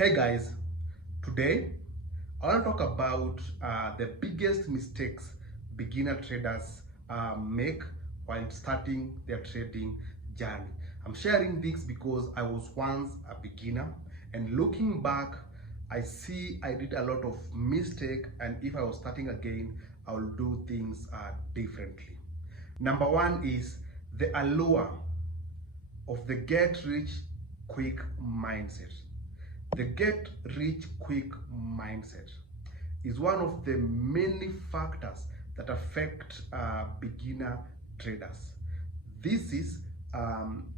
Hey guys, today I want to talk about the biggest mistakes beginner traders make while starting their trading journey. I'm sharing this because I was once a beginner, and looking back, I see I did a lot of mistake, and if I was starting again, I will do things differently. Number one is the allure of the get rich quick mindset. The get rich quick mindset is one of the many factors that affect beginner traders. This is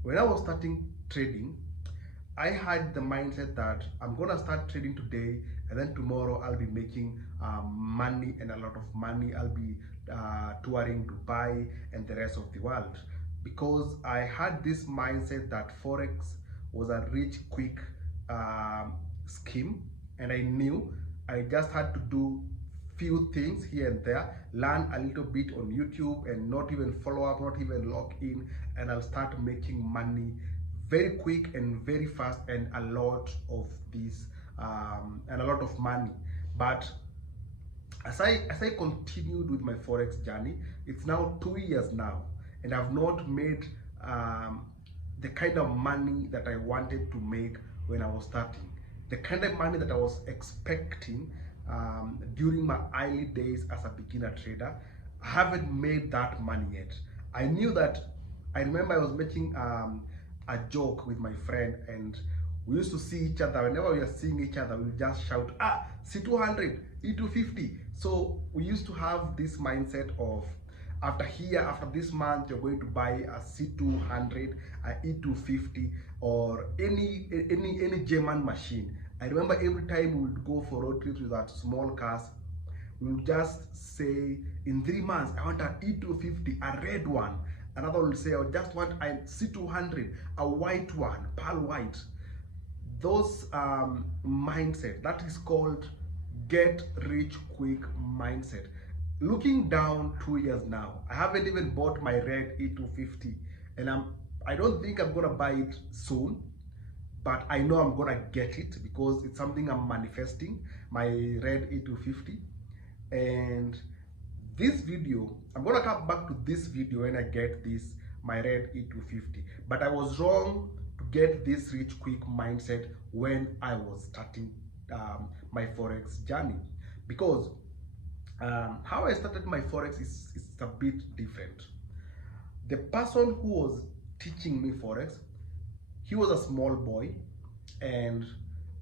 when I was starting trading, I had the mindset that I'm gonna start trading today, and then tomorrow I'll be making money, and a lot of money. I'll be touring Dubai and the rest of the world, because I had this mindset that Forex was a rich quick scheme, and I knew I just had to do few things here and there, learn a little bit on YouTube, and not even follow up, not even log in, and I'll start making money very quick and very fast, and a lot of this and a lot of money. But as I continued with my Forex journey, it's now 2 years now, and I've not made the kind of money that I wanted to make when I was starting, the kind of money that I was expecting during my early days as a beginner trader. I haven't made that money yet. I knew that. I remember I was making a joke with my friend, and we used to see each other. Whenever we are seeing each other, we just shout, C200, E250. So we used to have this mindset of, after this month, you're going to buy a C200, a E250, or any German machine. I remember every time we would go for road trips with that small cars, we would just say, in 3 months, I want an E250, a red one. Another will say, I just want a C200, a white one, pearl white. Those mindset, that is called get rich quick mindset. Looking down 2 years now, I haven't even bought my red E250, and I don't think I'm gonna buy it soon, but I know I'm gonna get it because it's something I'm manifesting, my red E250. And this video, I'm gonna come back to this video when I get this, my red E250. But I was wrong to get this rich quick mindset when I was starting my Forex journey, because how I started my Forex is a bit different. The person who was teaching me Forex, he was a small boy, and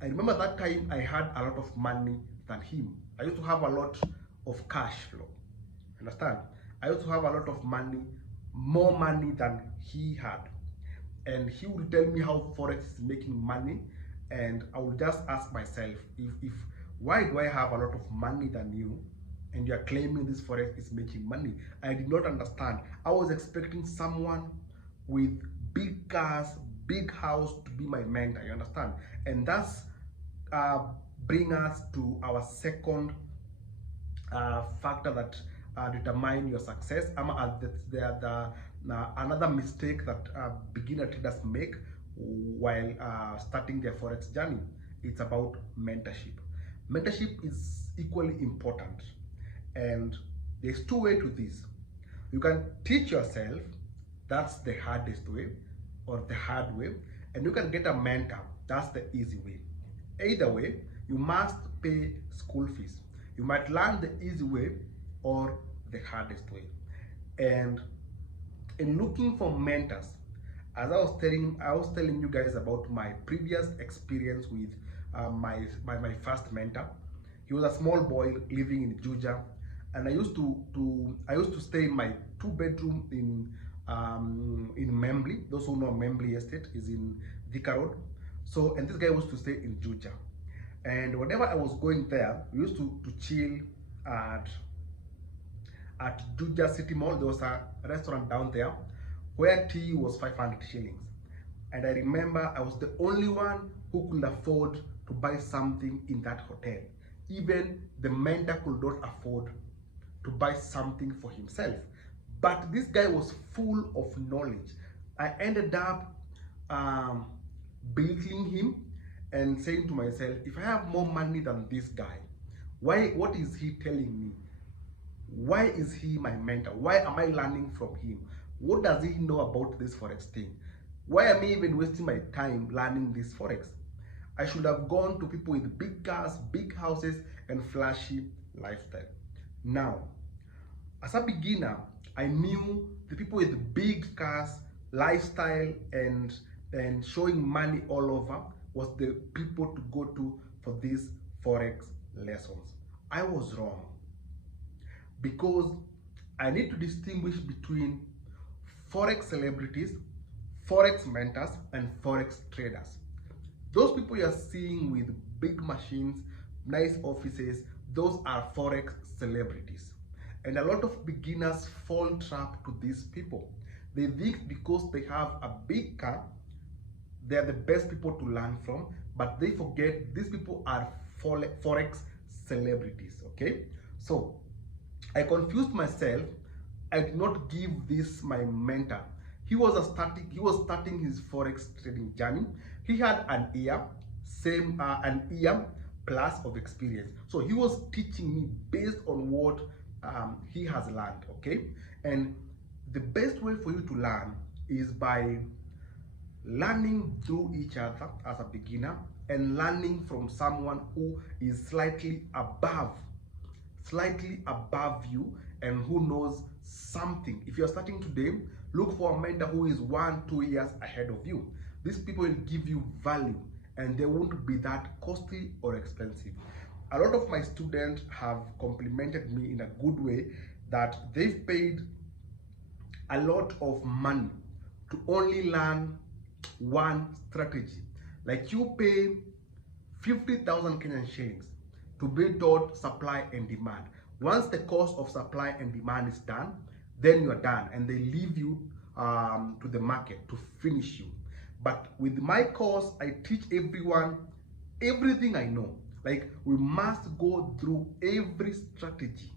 I remember that time I had a lot of money than him. I used to have a lot of cash flow. Understand? I used to have a lot of money, more money than he had. And he would tell me how Forex is making money, and I would just ask myself, if why do I have a lot of money than you, and you are claiming this Forex is making money? I did not understand. I was expecting someone with big cars, big house to be my mentor, you understand? And that's bring us to our second factor that determine your success. Another mistake that beginner traders make while starting their Forex journey. It's about mentorship. Mentorship is equally important, and there's two ways to this. You can teach yourself, that's the hardest way or the hard way, and you can get a mentor, that's the easy way. Either way, you must pay school fees. You might learn the easy way or the hardest way. And in looking for mentors, as I was telling you guys about my previous experience with my first mentor. He was a small boy living in Juja, and I used to stay in my 2-bedroom in Membli. Those who know Membli Estate is in Thika Road. So, and this guy used to stay in Juja. And whenever I was going there, we used to chill at Juja City Mall. There was a restaurant down there where tea was 500 shillings. And I remember I was the only one who could afford to buy something in that hotel. Even the mentor could not afford to buy something for himself. But this guy was full of knowledge. I ended up belittling him, and saying to myself, if I have more money than this guy, what is he telling me? Why is he my mentor? Why am I learning from him? What does he know about this forex thing? Why am I even wasting my time learning this forex? I should have gone to people with big cars, big houses, and flashy lifestyle. Now, as a beginner, I knew the people with big cars, lifestyle, and showing money all over was the people to go to for these forex lessons. I was wrong, because I need to distinguish between forex celebrities, forex mentors, and forex traders. Those people you're seeing with big machines, nice offices, those are forex celebrities. And a lot of beginners fall trap to these people. They think because they have a big car, they are the best people to learn from, but they forget these people are forex celebrities. Okay, so I confused myself. I did not give this my mentor. He was starting his forex trading journey. He had an year plus of experience. So he was teaching me based on what he has learned. Okay, and the best way for you to learn is by learning through each other as a beginner, and learning from someone who is slightly above you and who knows something. If you're starting today, look for a mentor who is 1-2 years ahead of you. These people will give you value, and they won't be that costly or expensive. A lot of my students have complimented me in a good way that they've paid a lot of money to only learn one strategy. Like you pay 50,000 Kenyan shillings to be taught supply and demand. Once the course of supply and demand is done, then you are done, and they leave you to the market to finish you. But with my course, I teach everyone everything I know. Like, we must go through every strategy.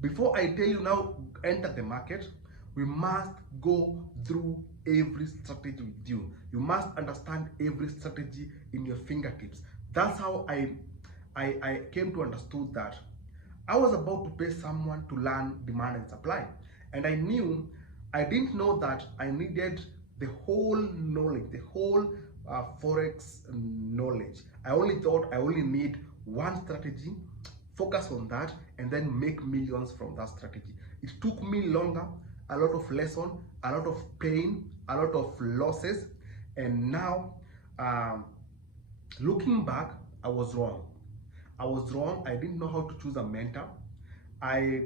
Before I tell you now enter the market, we must go through every strategy with you. You must understand every strategy in your fingertips. That's how I came to understand that I was about to pay someone to learn demand and supply. And I didn't know that I needed the whole knowledge, the whole forex knowledge. I only thought I only need one strategy, focus on that, and then make millions from that strategy. It took me longer, a lot of lesson, a lot of pain, a lot of losses, and now looking back, I was wrong. I didn't know how to choose a mentor. I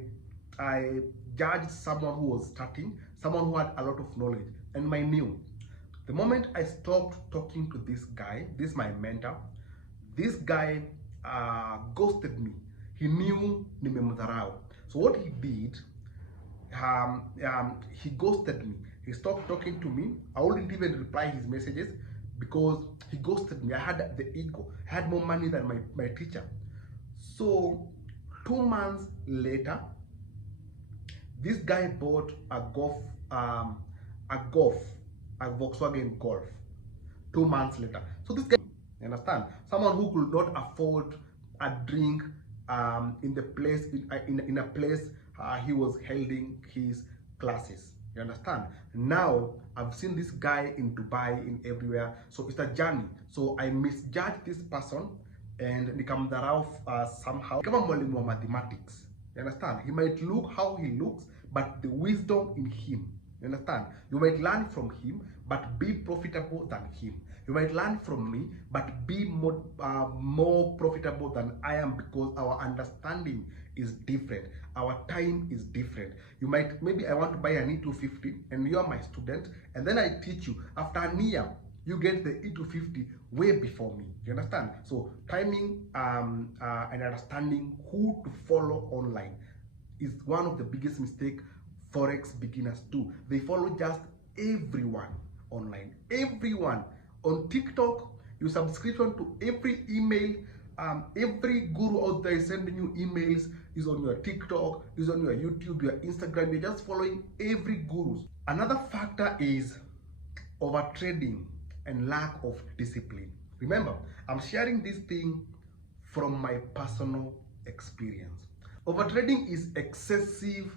judged someone who was starting, someone who had a lot of knowledge, and I knew. The moment I stopped talking to this guy, this my mentor, this guy ghosted me. He knew nimemdharau. So what he did, he ghosted me. He stopped talking to me. I wouldn't even reply his messages because he ghosted me. I had the ego. I had more money than my teacher. So 2 months later, this guy bought a Volkswagen Golf. 2 months later. So this guy, you understand, someone who could not afford a drink in the place in a place he was holding his classes. You understand? Now I've seen this guy in Dubai, in everywhere. So it's a journey. So I misjudged this person and nikamdharau somehow. Kama mwalimu wa mathematics. You understand? He might look how he looks, but the wisdom in him. You understand? You might learn from him, but be profitable than him. You might learn from me, but be more profitable than I am, because our understanding is different. Our time is different. You might, maybe I want to buy an E250 and you are my student, and then I teach you. After a year, you get the E250 way before me. You understand? So timing and understanding who to follow online is one of the biggest mistakes forex beginners do. They follow just everyone online. Everyone on TikTok, you subscription to every email. Every guru out there is sending you emails, is on your TikTok, is on your YouTube, your Instagram. You're just following every guru. Another factor is over trading and lack of discipline. Remember, I'm sharing this thing from my personal experience. Overtrading is excessive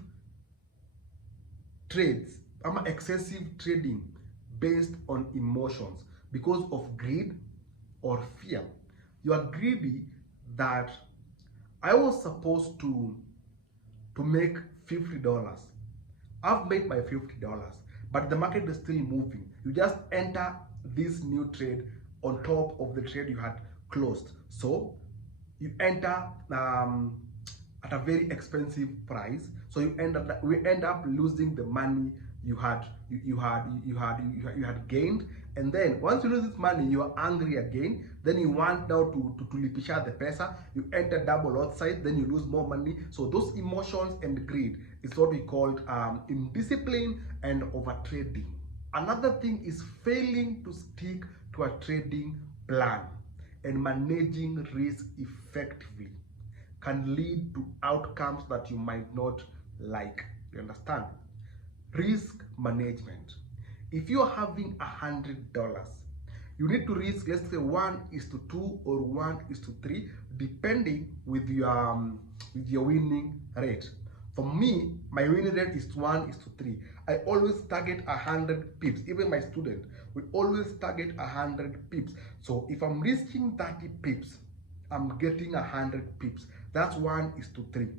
trades, excessive trading based on emotions because of greed or fear. You are greedy that I was supposed to make $50. I've made my $50, but the market is still moving. You just enter this new trade on top of the trade you had closed. So you enter at a very expensive price. So we end up losing the money you had gained. And then once you lose this money, you are angry again. Then you want now to lipisha the pesa. You enter double outside, then you lose more money. So those emotions and greed is what we call indiscipline and overtrading. Another thing is failing to stick to a trading plan and managing risk effectively can lead to outcomes that you might not like. You understand? Risk management. If you're having $100, you need to risk, let's say 1:2 or 1:3, depending with your winning rate. For me, my winning rate is 1:3. I always target 100 pips. Even my student, we always target 100 pips. So if I'm risking 30 pips, I'm getting 100 pips. That's 1:3.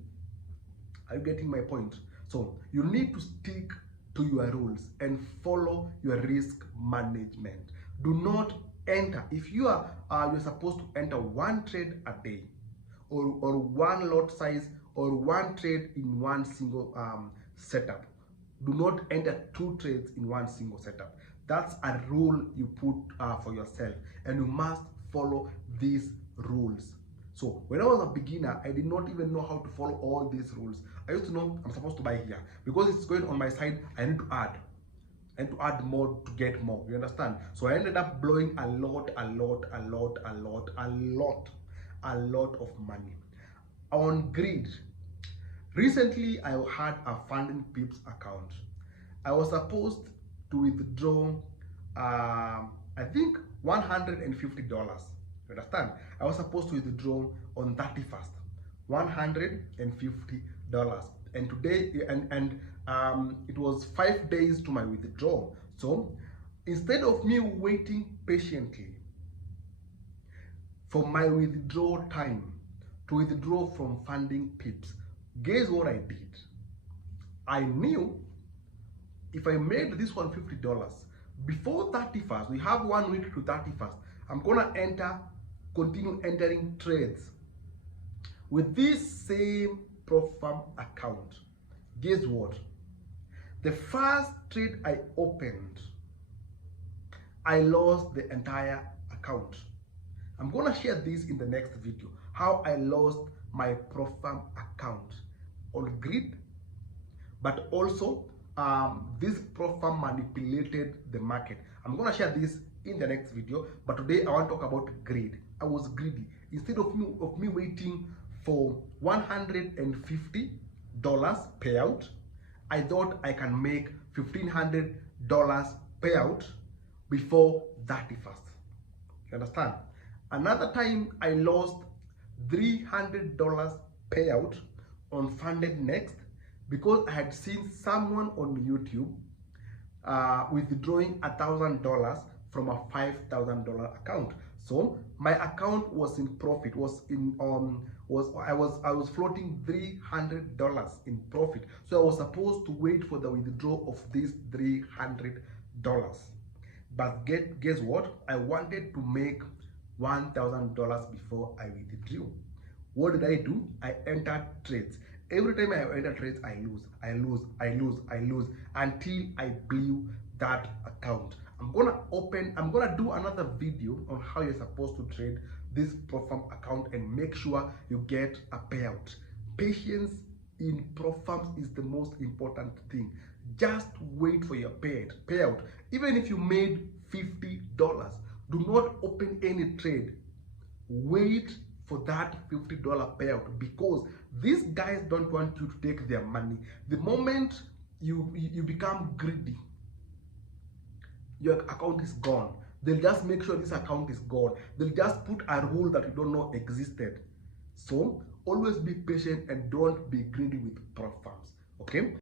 Are you getting my point? So you need to stick to your rules and follow your risk management. Do not enter, if you are you're supposed to enter one trade a day, or one lot size, or one trade in one single setup. Do not enter two trades in one single setup. That's a rule you put for yourself, and you must follow these rules. So when I was a beginner, I did not even know how to follow all these rules. I used to know I'm supposed to buy here. Because it's going on my side, I need to add. And to add more to get more. You understand? So I ended up blowing a lot of money on greed. Recently, I had a Funding Pips account. I was supposed to withdraw, I think $150. You understand? I was supposed to withdraw on 31st, $150, and today it was 5 days to my withdrawal. So instead of me waiting patiently for my withdrawal time to withdraw from Funding Pips, guess what I did? I knew if I made this $150 before 31st, we have 1 week to 31st, I'm gonna continue entering trades with this same PropFarm account. Guess what? The first trade I opened, I lost the entire account. I'm gonna share this in the next video, how I lost my PropFarm account on greed, but also this PropFarm manipulated the market. I'm gonna share this in the next video, but today I want to talk about greed. I was greedy. Instead of me waiting for $150 payout, I thought I can make $1,500 payout before 31st. You understand? Another time I lost $300 payout on Funded Next because I had seen someone on YouTube withdrawing $1,000 from a $5,000 account. So my account was in profit, I was floating $300 in profit. So I was supposed to wait for the withdrawal of this $300. But guess what? I wanted to make $1,000 before I withdrew. What did I do? I entered trades. Every time I enter trades, I lose until I blew that account. I'm gonna do another video on how you're supposed to trade this PropFarm account and make sure you get a payout. Patience in PropFarms is the most important thing. Just wait for your payout. Even if you made $50, do not open any trade. Wait for that $50 payout, because these guys don't want you to take their money. The moment you become greedy, your account is gone. They'll just make sure this account is gone. They'll just put a rule that you don't know existed. So always be patient and don't be greedy with prop firms. Okay.